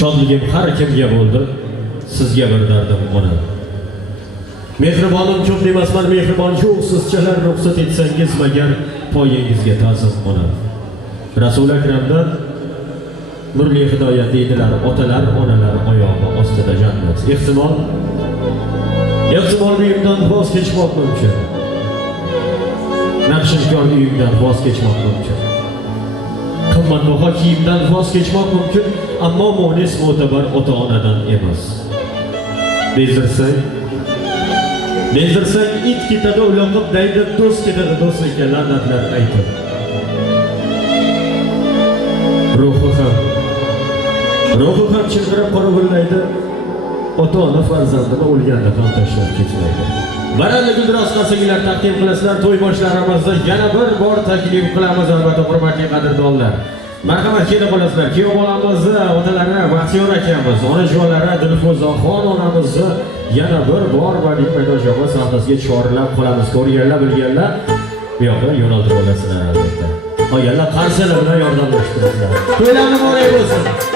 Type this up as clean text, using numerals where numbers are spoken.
Shodligim har kimga bo'ldi, sizga bir dardim ona. Mehribonim ko'p emasman, mehribon yo'q, sizchalar ruxsat etsangiz magar poyingizga ta'zim ona. Rasul akramdan nurli hidoyat deydilar, otalar, onalar oyog'i ostida jannat. Ehtimol uyimdan voz kechmoq mumkin. Naqshkor uyimdan voz kechmoq mumkin. Qimmatbaho kiyimdan voz kechmoq mumkin, ammo mo'nis mo'tabar ota-onadan emas. Bezirsang it ketadi uloqib daydi, do'st ketadi do'st ekan la'natlar aytib. Ruhi ham chirqirab qorovullaydi. Ota-ona farzandini o'lganda ham tashlab ketmaydi. Baralla guldiroz qarsaklar taqdim qilasizlar. To'y boshlarimizda yana bir bor taklif qilamiz albatta hurmatli qadrdonlar. Marhamat kelib qolasizlar. Kuyov bolamizni otalari Baxtiyor akamiz, onajonlari Dilfuzaxon onamizni yana bir bor Vali Maydonjo'ga sahnasiga chorlab qolamiz. Ko'rganlar, bilganlar bu yoqqa yo'naltirib olasizlar albatta. Qolganlar qarsalar bilan yordamlashtirasizlar. To'ylarni muborak bo'lsin.